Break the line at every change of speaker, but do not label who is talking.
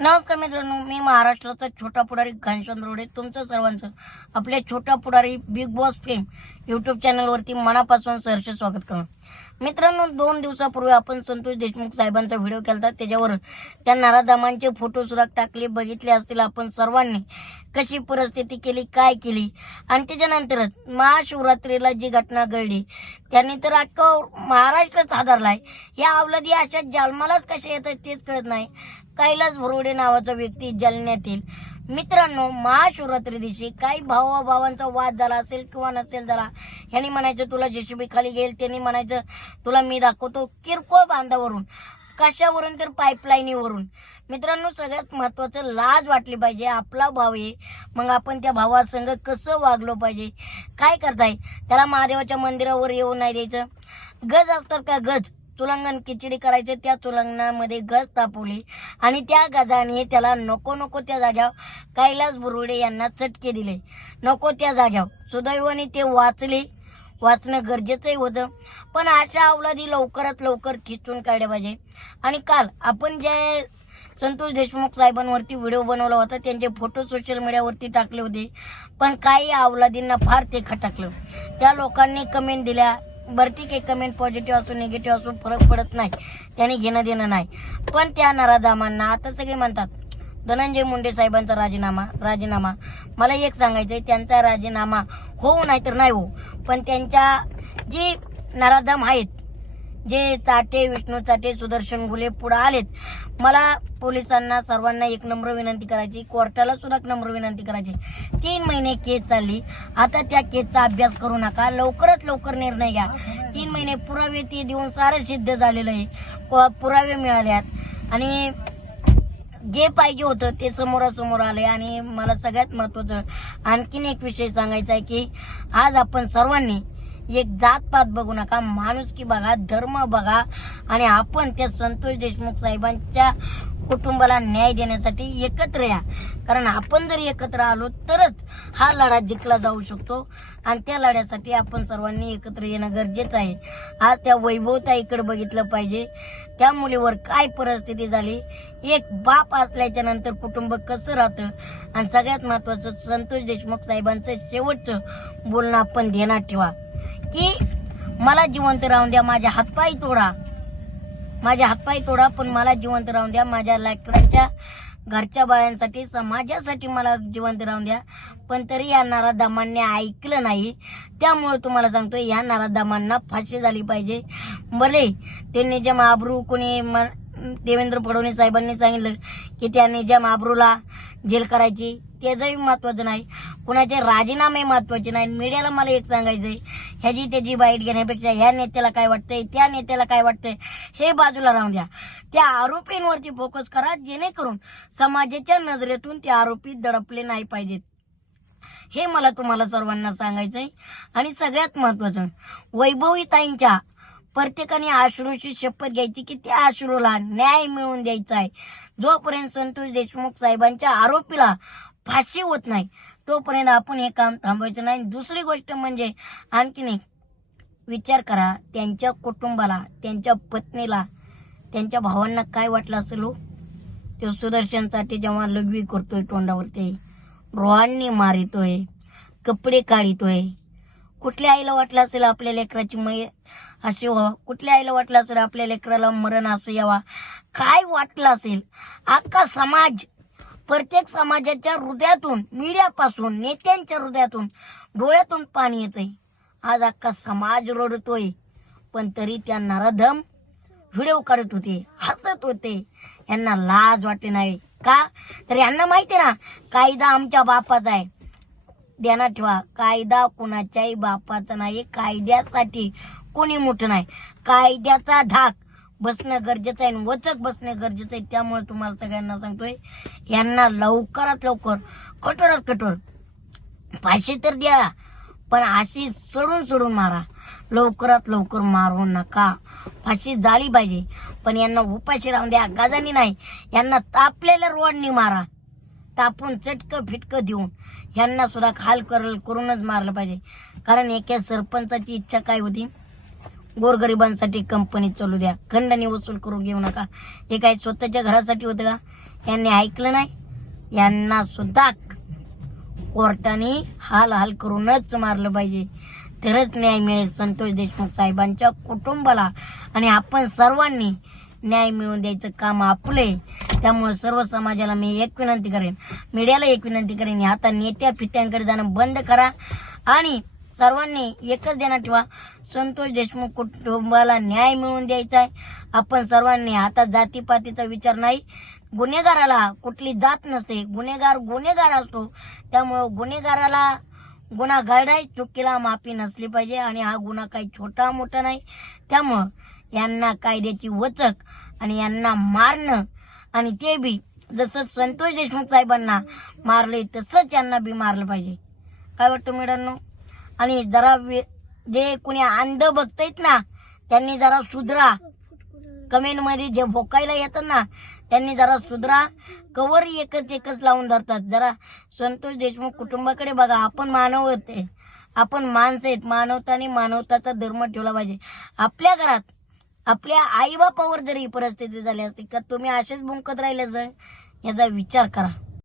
नमस्कार मित्रांनो मी महाराष्ट्राचा छोटा पुढारी घनश्याम रोडे तुमचं सर्वांचं आपल्या Chhota Pudhari Bigg Boss fame YouTube चॅनलवरती मनापासून सहर्ष स्वागत करू मित्रांनो दोन दिवसापूर्वी आपण संतोष देशमुख साहेबांचा व्हिडिओ केला त्याच्यावर त्या नराधामांचे फोटो सुद्धा टाकले बघितले असतील. आपण सर्वांनी कशी परिस्थिती केली काय केली? आणि त्याच्यानंतरच महाशिवरात्रीला जी घटना घडली त्यांनी तर अख्खा महाराष्ट्रच हादरलाय. या अवलदी अशा जालमालाच कशा येतात तेच कळत नाही. कैलास भरोडे नावाचा व्यक्ती जालन्यातील मित्रांनो महाशिवरात्री दिवशी काही भावाभावांचा वाद झाला असेल किंवा नसेल झाला ह्यानी म्हणायचं तुला जेसीबी खाली घेईल. त्यांनी म्हणायचं तुला मी दाखवतो किरकोळ बांधावरून कशावरून तर पाईपलाईनीवरून. मित्रांनो सगळ्यात महत्वाचं लाज वाटली पाहिजे आपला भाव आहे. मग आपण त्या भावासंग कसं वागलो पाहिजे? काय करताय? त्याला महादेवाच्या मंदिरावर येऊ नाही द्यायचं? गज असतात का गज? तुलंगण खिचडी करायचे त्या तुलंगणामध्ये गज तापवली आणि त्या गजाने त्याला नको नको त्या जाग्यावर कैलास बुरुडे यांना चटके दिले. नको त्या जाग्यावर. सुदैवाने ते वाचले. वाचणं गरजेचंही होतं. पण अशा अवलादी लवकरात लवकर खिचून काढले पाहिजे. आणि काल आपण जे संतोष देशमुख साहेबांवरती व्हिडिओ बनवला होता त्यांचे फोटो सोशल मीडियावरती टाकले होते. पण काही अवलादींना फार ते खटकलं. त्या लोकांनी कमेंट दिल्या. बरं ठीक आहे कमेंट पॉझिटिव्ह असो निगेटिव्ह असो फरक पडत नाही. त्याने घेणं देणं नाही. पण त्या नराधामांना आता सगळे म्हणतात धनंजय मुंडे साहेबांचा राजीनामा राजीनामा. मला एक सांगायचंय त्यांचा राजीनामा होऊ नाही तर नाही हो पण त्यांच्या जी नराधाम आहेत जे चाटे विष्णू चाटे सुदर्शन गुले पुढे आलेत मला पोलिसांना सर्वांना एक नम्र विनंती करायची कोर्टाला सुद्धा एक नम्र विनंती करायची. तीन महिने केस चालली. आता त्या केसचा अभ्यास करू नका. लवकरात लवकर निर्णय घ्या. तीन महिने पुरावे ते देऊन सारं सिद्ध झालेलं आहे. प- पुरावे मिळाल्यात. आणि जे पाहिजे होतं ते समोरासमोर आले आणि मला सगळ्यात महत्वाचं आणखीन एक विषय सांगायचा आहे की आज आपण सर्वांनी एक जातपात बघू नका. माणुसकी बघा धर्म बघा आणि आपण त्या संतोष देशमुख साहेबांच्या कुटुंबाला न्याय देण्यासाठी एकत्र या. कारण आपण जर एकत्र आलो तरच हा लढा जिंकला जाऊ शकतो आणि त्या लढ्यासाठी आपण सर्वांनी एकत्र येणं गरजेचं आहे. आज त्या वैभवताईकडे बघितलं पाहिजे. त्या मुलीवर काय परिस्थिती झाली? एक बाप असल्याच्या नंतर कुटुंब कसं राहतं? आणि सगळ्यात महत्वाचं संतोष देशमुख साहेबांचं शेवटचं बोलणं आपण ध्यानात ठेवा. की मला जिवंत राहून द्या माझ्या हातपाय तोडा. माझ्या हातपाय तोडा पण मला जिवंत राहून द्या. माझ्या लेकरांच्या घरच्या बाळांसाठी समाजासाठी मला जिवंत राहून द्या. पण तरी या नारादामांनी ऐकलं नाही. त्यामुळे तुम्हाला सांगतो या नारादामांना फाशी झाली पाहिजे. भले त्यांनी जे महाब्रू कोणी म- देवेंद्र फडणवीस साहेबांनी सांगितलं की त्यांनी ज्या माबरूला जेल करायची त्याचंही महत्वाचं नाही. कुणाचे राजीनामे महत्त्वाचे नाही. मीडियाला मला एक सांगायचंय ह्याची त्याची बाईट घेण्यापेक्षा ह्या नेत्याला काय वाटतंय त्या नेत्याला काय वाटतंय हे बाजूला राहून द्या. त्या आरोपींवरती फोकस करा जेणेकरून समाजाच्या नजरेतून ते आरोपी दडपले नाही पाहिजेत. हे मला तुम्हाला सर्वांना सांगायचंय. आणि सगळ्यात महत्वाचं वैभवीताईंच्या प्रत्येकाने आश्रूची शपथ घ्यायची की त्या आश्रूला न्याय मिळवून द्यायचा आहे. जोपर्यंत संतोष देशमुख साहेबांच्या आरोपीला फाशी होत नाही तोपर्यंत आपण हे काम थांबवायचं नाही. दुसरी गोष्ट म्हणजे आणखीन एक विचार करा. त्यांच्या कुटुंबाला त्यांच्या पत्नीला त्यांच्या भावांना काय वाटलं असेल हो? तो सुदर्शनसाठी जेव्हा लघवी करतोय तोंडावरती रोहांनी मारितोय कपडे काढितोय कुठल्या आईला वाटलं असेल आपल्या लेकराची मै अशी व्हावं कुठल्या आईला वाटलं असेल आपल्या लेकराला मरण असं यावा? काय वाटलं असेल? अख्खा समाज प्रत्येक समाजाच्या हृदयातून मीडियापासून नेत्यांच्या हृदयातून डोळ्यातून पाणी येतंय. आज अख्खा समाज रडतोय. पण तरी त्या नराधम व्हिडिओ काढत होते हसत होते. यांना लाज वाटते नाही. का? तर यांना माहिती आहे ना कायदा आमच्या बापाचा आहे. ध्यानात ठेवा. कायदा कुणाच्याही बापाचा नाही कायद्यासाठी कोणी मोठं नाही. कायद्याचा धाक बसणं गरजेचं आहे आणि वचक बसणं गरजेचं आहे त्यामुळे तुम्हाला सगळ्यांना सांगतोय यांना लवकरात लवकर कठोरात कठोर फाशी तर द्या पण अशी सोडून सोडून मारा. लवकरात लवकर मारू नका. फाशी झाली पाहिजे पण यांना उपाशी राहून द्या. गाजानी नाही यांना तापलेल्या रोडनी मारा. तापून चटकं फिटकं देऊन यांना सुद्धा खाल करल करूनच मारलं पाहिजे. कारण एका सरपंचाची इच्छा काय होती? गोरगरिबांसाठी कंपनी चालू द्या. खंडणी वसूल करून घेऊ नका. हे काय स्वतःच्या घरासाठी होतं का? यांनी ऐकलं नाही? यांना सुद्धा कोर्टाने हाल हाल करूनच मारलं पाहिजे. तरच न्याय मिळेल. संतोष देशमुख साहेबांच्या कुटुंबाला. आणि आपण सर्वांनी न्याय मिळवून द्यायचं काम आपले त्यामुळे सर्व समाजाला मी एक विनंती करेन. मीडियाला एक विनंती करेन. आता नेत्या फित्यांकडे जाणं बंद करा. आणि सर्वांनी एकच देणार ठेवा. संतोष देशमुख कुटुंबाला न्याय मिळवून द्यायचा आहे. आपण सर्वांनी आता जातीपातीचा विचार नाही. गुन्हेगाराला कुठली जात नसते. गुन्हेगार गुन्हेगार असतो. त्यामुळं गुन्हेगाराला गुन्हा घडाय चुकीला माफी नसली पाहिजे. आणि हा गुन्हा काही छोटा मोठा नाही. त्यामुळं यांना कायद्याची वचक आणि यांना मारणं. आणि ते बी जसं संतोष देशमुख साहेबांना मारले तसंच यांना बी मारलं पाहिजे. काय वाटतं मॅडमनो आणि जरा वे- जे कुणी अंध बघतायत ना त्यांनी जरा सुधरा. कमेंटमध्ये जे भोकायला येतात ना त्यांनी जरा सुधरा. कवर एकच एकच लावून धरतात. जरा संतोष देशमुख कुटुंबाकडे बघा. आपण मानव होते आपण माणसं आहेत. मानवताने मानवताचा धर्म ठेवला पाहिजे. आपल्या घरात आपल्या आईबापावर जर ही परिस्थिती झाली असती का तुम्ही असेच भुंकत राहिले याचा विचार करा.